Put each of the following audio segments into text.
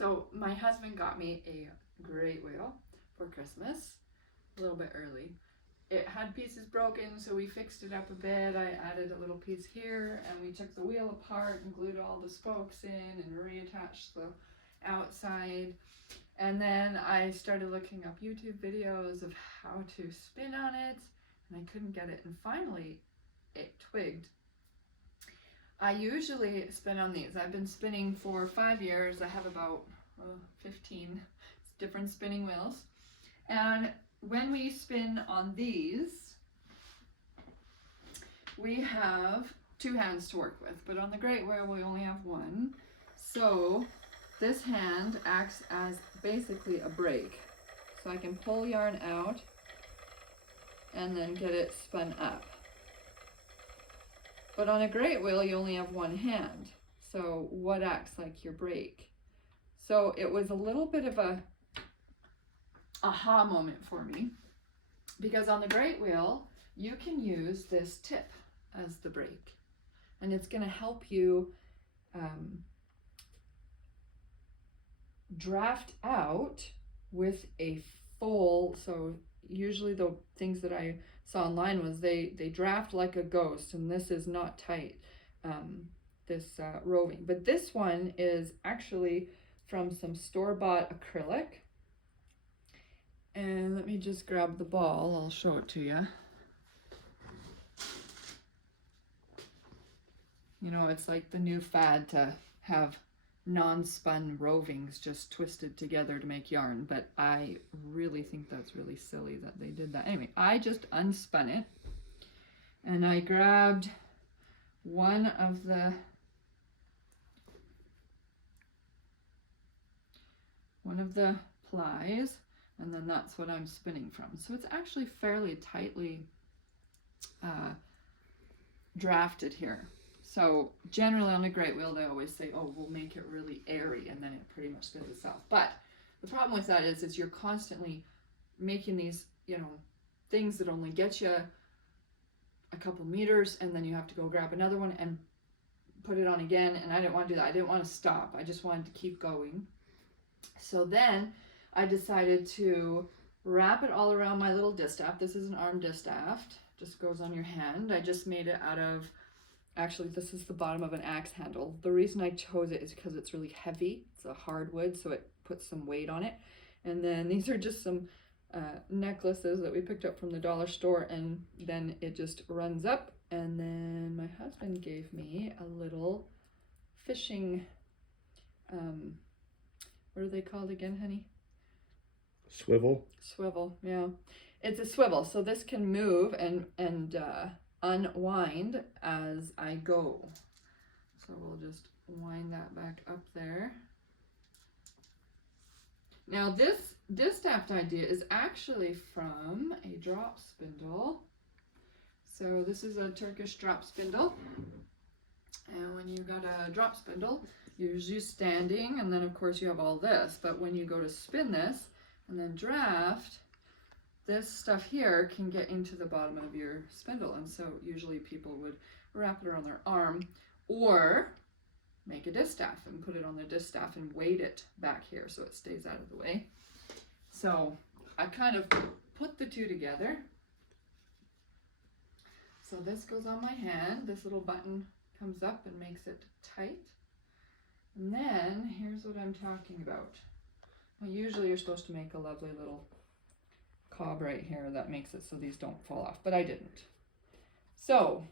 So my husband got me a great wheel for Christmas, a little bit early. It had pieces broken, so we fixed it up a bit. I added a little piece here, and we took the wheel apart and glued all the spokes in and reattached the outside. And then I started looking up YouTube videos of how to spin on it, and I couldn't get it. And finally, it twigged. I usually spin on these. I've been spinning for 5 years. I have about 15 different spinning wheels. And when we spin on these, we have 2 hands to work with, but on the great wheel we only have 1. So this hand acts as basically a brake. So I can pull yarn out and then get it spun up. But on a great wheel you only have 1 hand. So what acts like your brake? So it was a little bit of a aha moment for me, because on the great wheel you can use this tip as the brake, and it's going to help you draft out with a full. So usually the things that I saw online was they draft like a ghost, and this is not tight, this roving. But this one is actually from some store-bought acrylic. And let me just grab the ball, I'll show it to you. You know, it's like the new fad to have non-spun rovings just twisted together to make yarn, but I really think that's really silly that they did that. Anyway, I just unspun it, and I grabbed one of the plies, and then that's what I'm spinning from. So it's actually fairly tightly drafted here. So generally on a great wheel they always say, oh, we'll make it really airy, and then it pretty much spins itself. But the problem with that is you're constantly making these, you know, things that only get you a couple meters, and then you have to go grab another one and put it on again, and I didn't want to do that. I didn't want to stop. I just wanted to keep going. So then I decided to wrap it all around my little distaff. This is an arm distaff, just goes on your hand. I just made it out of, actually this is the bottom of an axe handle. The reason I chose it is because it's really heavy. It's a hardwood, so it puts some weight on it. And then these are just some necklaces that we picked up from the dollar store, and then it just runs up. And then my husband gave me a little fishing, what are they called again, honey? Swivel. Swivel, yeah. It's a swivel, so this can move and unwind as I go. So we'll just wind that back up there. Now this distaff idea is actually from a drop spindle. So this is a Turkish drop spindle. And when you got a drop spindle, you're usually standing, and then of course you have all this. But when you go to spin this and then draft, this stuff here can get into the bottom of your spindle. And so usually people would wrap it around their arm, or make a distaff and put it on the distaff and weight it back here so it stays out of the way. So I kind of put the two together. So this goes on my hand. This little button comes up and makes it tight. And then here's what I'm talking about. Well, usually you're supposed to make a lovely little cob right here that makes it so these don't fall off, but I didn't. So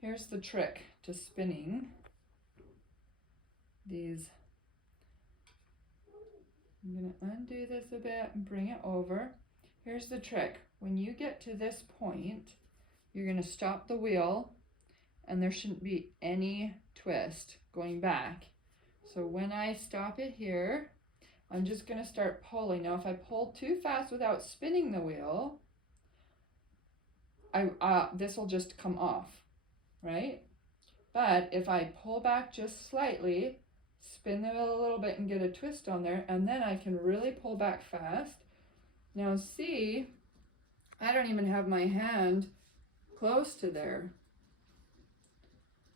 here's the trick to spinning these. I'm going to undo this a bit and bring it over. Here's the trick. When you get to this point, you're going to stop the wheel, and there shouldn't be any twist going back. So when I stop it here, I'm just going to start pulling. Now if I pull too fast without spinning the wheel, this will just come off, right? But if I pull back just slightly, spin the wheel a little bit and get a twist on there, and then I can really pull back fast. Now see, I don't even have my hand close to there.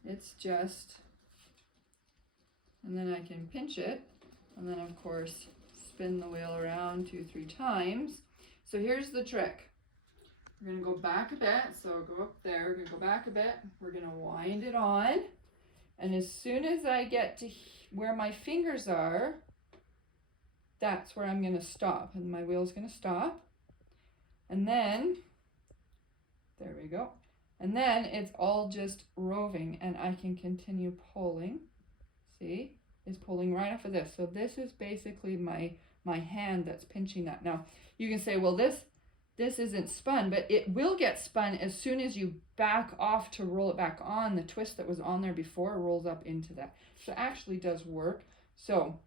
It's just, and then I can pinch it And then of course, spin the wheel around 2-3 times. So here's the trick. We're gonna go back a bit, so go up there, we're gonna go back a bit, we're gonna wind it on, and as soon as I get to where my fingers are, that's where I'm gonna stop, and my wheel's gonna stop, and then, there we go, and then it's all just roving, and I can continue pulling, see, it's pulling right off of this, so this is basically my hand that's pinching that. Now, you can say, well, this isn't spun, but it will get spun as soon as you back off to roll it back on. The twist that was on there before rolls up into that. So it actually does work. So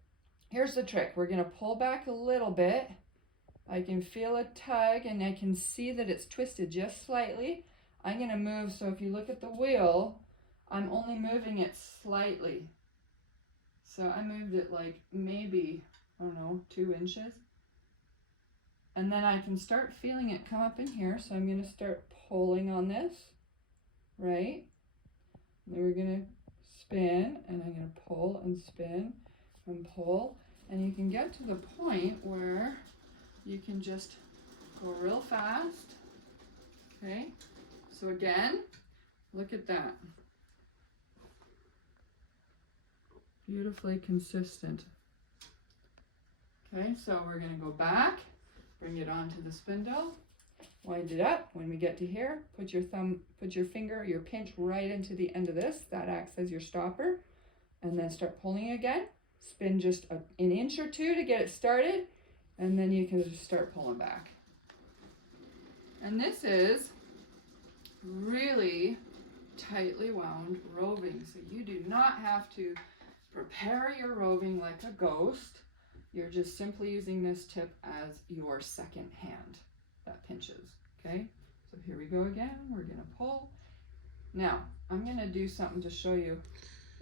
here's the trick. We're going to pull back a little bit. I can feel a tug and I can see that it's twisted just slightly. I'm going to move. So if you look at the wheel, I'm only moving it slightly. So I moved it like maybe, I don't know, 2 inches. And then I can start feeling it come up in here. So I'm going to start pulling on this, right? And then we're going to spin, and I'm going to pull and spin and pull. And you can get to the point where you can just go real fast. Okay, so again, look at that. Beautifully consistent. Okay, so we're going to go back. Bring it onto the spindle, wind it up. When we get to here, put your finger, your pinch right into the end of this. That acts as your stopper. And then start pulling again. Spin just an inch or 2 to get it started. And then you can just start pulling back. And this is really tightly wound roving. So you do not have to prepare your roving like a ghost. You're just simply using this tip as your second hand that pinches, okay? So here we go again, we're gonna pull. Now, I'm gonna do something to show you.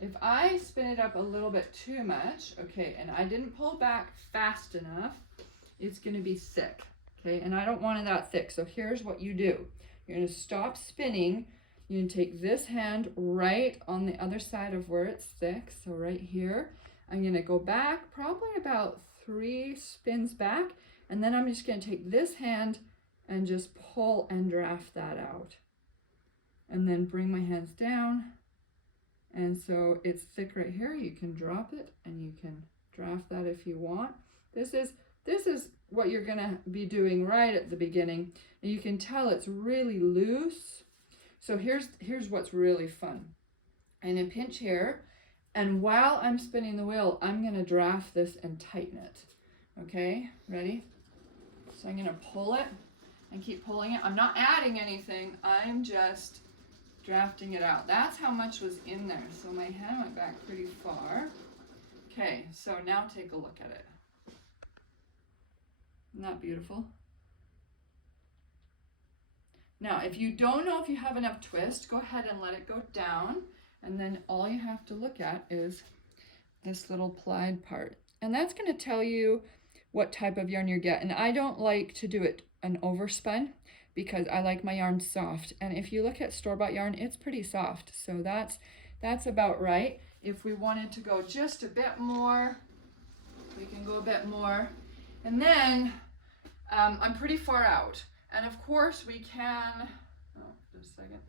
If I spin it up a little bit too much, okay, and I didn't pull back fast enough, it's gonna be thick, okay? And I don't want it that thick, so here's what you do. You're gonna stop spinning. You're gonna take this hand right on the other side of where it's thick, so right here. I'm going to go back probably about 3 spins back, and then I'm just going to take this hand and just pull and draft that out. And then bring my hands down. And so it's thick right here. You can drop it and you can draft that if you want. This is what you're going to be doing right at the beginning. And you can tell it's really loose. So here's what's really fun. And a pinch here. And while I'm spinning the wheel, I'm going to draft this and tighten it. Okay, ready? So I'm going to pull it and keep pulling it. I'm not adding anything. I'm just drafting it out. That's how much was in there. So my hand went back pretty far. Okay, so now take a look at it. Isn't that beautiful? Now, if you don't know if you have enough twist, go ahead and let it go down. And then all you have to look at is this little plied part. And that's going to tell you what type of yarn you get. And I don't like to do it an overspun because I like my yarn soft. And if you look at store-bought yarn, it's pretty soft. So that's about right. If we wanted to go just a bit more, we can go a bit more. And then I'm pretty far out. And of course we can, oh, just a second.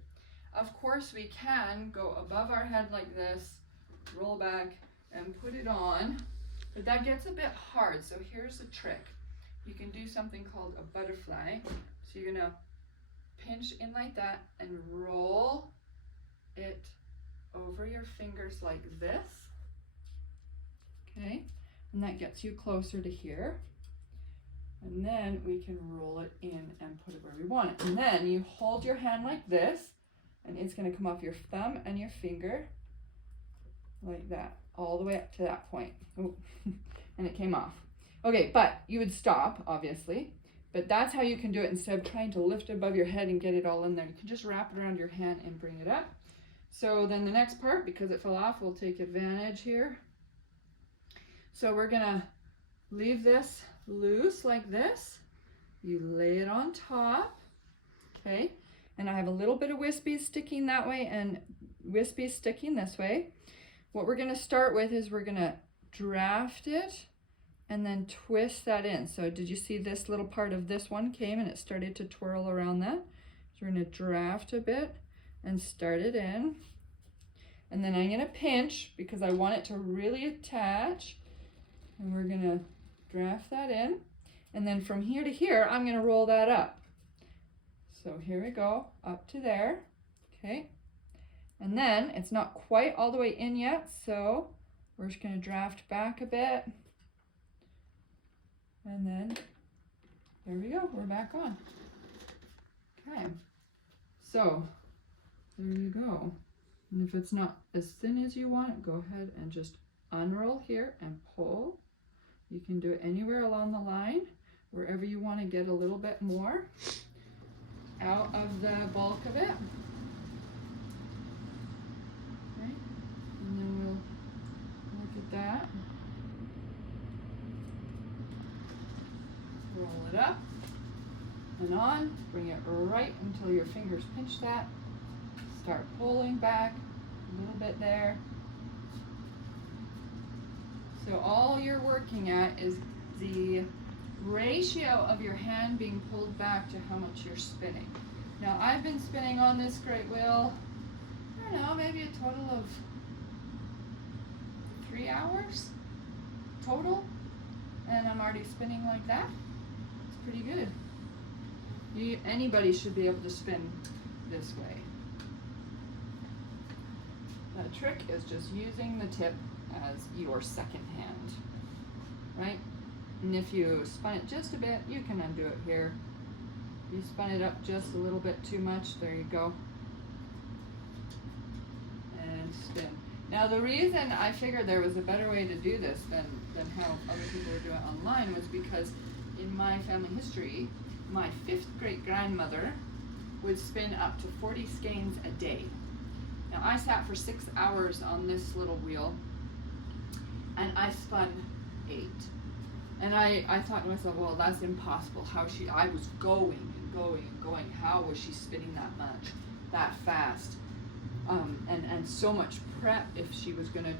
Of course we can go above our head like this, roll back and put it on, but that gets a bit hard. So here's the trick. You can do something called a butterfly. So you're gonna pinch in like that and roll it over your fingers like this. Okay, and that gets you closer to here. And then we can roll it in and put it where we want it. And then you hold your hand like this, and it's going to come off your thumb and your finger like that, all the way up to that point. Ooh. And it came off. Okay, but you would stop, obviously. But that's how you can do it instead of trying to lift above your head and get it all in there. You can just wrap it around your hand and bring it up. So then the next part, because it fell off, we'll take advantage here. So we're going to leave this loose like this. You lay it on top, okay? And I have a little bit of wispies sticking that way and wispies sticking this way. What we're going to start with is we're going to draft it and then twist that in. So did you see this little part of this one came and it started to twirl around that? So we're gonna draft a bit and start it in. And then I'm gonna pinch because I want it to really attach. And we're gonna draft that in. And then from here to here, I'm gonna roll that up. So here we go, up to there, okay? And then it's not quite all the way in yet, so we're just gonna draft back a bit. And then, there we go, we're back on. Okay, so there you go. And if it's not as thin as you want, go ahead and just unroll here and pull. You can do it anywhere along the line, wherever you want to get a little bit more out of the bulk of it. Okay, and then we'll look at that. Roll it up and on, bring it right until your fingers pinch that. Start pulling back a little bit there. So all you're working at is the ratio of your hand being pulled back to how much you're spinning. Now I've been spinning on this great wheel, I don't know, maybe a total of 3 hours total, and I'm already spinning like that. It's pretty good. Anybody should be able to spin this way. The trick is just using the tip as your second hand, right? And if you spun it just a bit, you can undo it here. You spun it up just a little bit too much, there you go. And spin. Now the reason I figured there was a better way to do this than how other people were doing it online was because in my family history, my 5th great grandmother would spin up to 40 skeins a day. Now I sat for 6 hours on this little wheel and I spun 8. And I thought to myself, well, that's impossible. I was going and going and going. How was she spinning that much, that fast? And so much prep if she was gonna,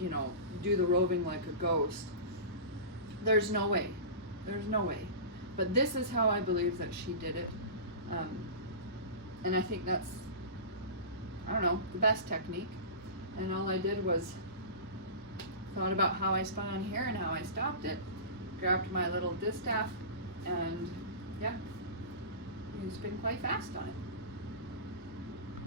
you know, do the roving like a ghost. There's no way. There's no way. But this is how I believe that she did it. And I think that's, I don't know, the best technique. And all I did was thought about how I spun on here and how I stopped it, grabbed my little distaff, and yeah, you can spin quite fast on it.